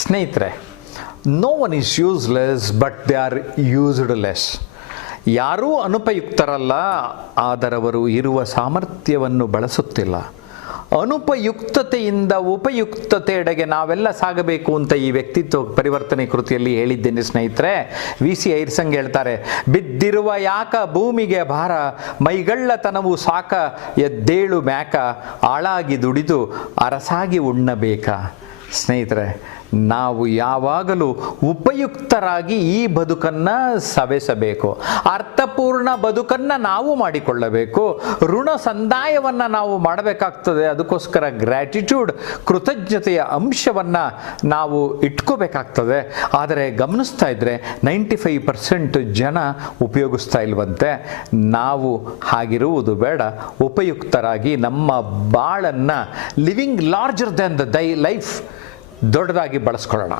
ಸ್ನೇಹಿತರೆ, no one is useless but they are used less. ಯಾರೂ ಅನುಪಯುಕ್ತರಲ್ಲ, ಆದರವರು ಇರುವ ಸಾಮರ್ಥ್ಯವನ್ನು ಬಳಸುತ್ತಿಲ್ಲ. ಅನುಪಯುಕ್ತತೆಯಿಂದ ಉಪಯುಕ್ತತೆಯೆಡೆಗೆ ನಾವೆಲ್ಲ ಸಾಗಬೇಕು ಅಂತ ಈ ವ್ಯಕ್ತಿತ್ವ ಪರಿವರ್ತನೆ ಕೃತಿಯಲ್ಲಿ ಹೇಳಿದ್ದೇನೆ ಸ್ನೇಹಿತರೆ. ವಿ.ಸಿ. ಐರ್ಸಂಗ್ ಹೇಳ್ತಾರೆ, ಬಿದ್ದಿರುವ ಯಾಕ ಭೂಮಿಗೆ ಭಾರ, ಮೈಗಳ್ಳತನವು ಸಾಕ, ಎದ್ದೇಳು ಮ್ಯಾಕ, ಆಳಾಗಿ ದುಡಿದು ಅರಸಾಗಿ ಉಣ್ಣಬೇಕಾ. ಸ್ನೇಹಿತರೆ, ನಾವು ಯಾವಾಗಲೂ ಉಪಯುಕ್ತರಾಗಿ ಈ ಬದುಕನ್ನು ಸವೆಸಬೇಕು. ಅರ್ಥಪೂರ್ಣ ಬದುಕನ್ನು ನಾವು ಮಾಡಿಕೊಳ್ಳಬೇಕು. ಋಣ ಸಂದಾಯವನ್ನು ನಾವು ಮಾಡಬೇಕಾಗ್ತದೆ. ಅದಕ್ಕೋಸ್ಕರ ಗ್ರ್ಯಾಟಿಟ್ಯೂಡ್, ಕೃತಜ್ಞತೆಯ ಅಂಶವನ್ನು ನಾವು ಇಟ್ಕೋಬೇಕಾಗ್ತದೆ. ಆದರೆ ಗಮನಿಸ್ತಾ ಇದ್ದರೆ 95% ಜನ ಉಪಯೋಗಿಸ್ತಾ ಇಲ್ವಂತೆ. ನಾವು ಹಾಗಿರುವುದು ಬೇಡ. ಉಪಯುಕ್ತರಾಗಿ ನಮ್ಮ ಬಾಳನ್ನು living larger than the life ದೊಡ್ಡದಾಗಿ ಬಳಸ್ಕೊಳ್ಳೋಣ.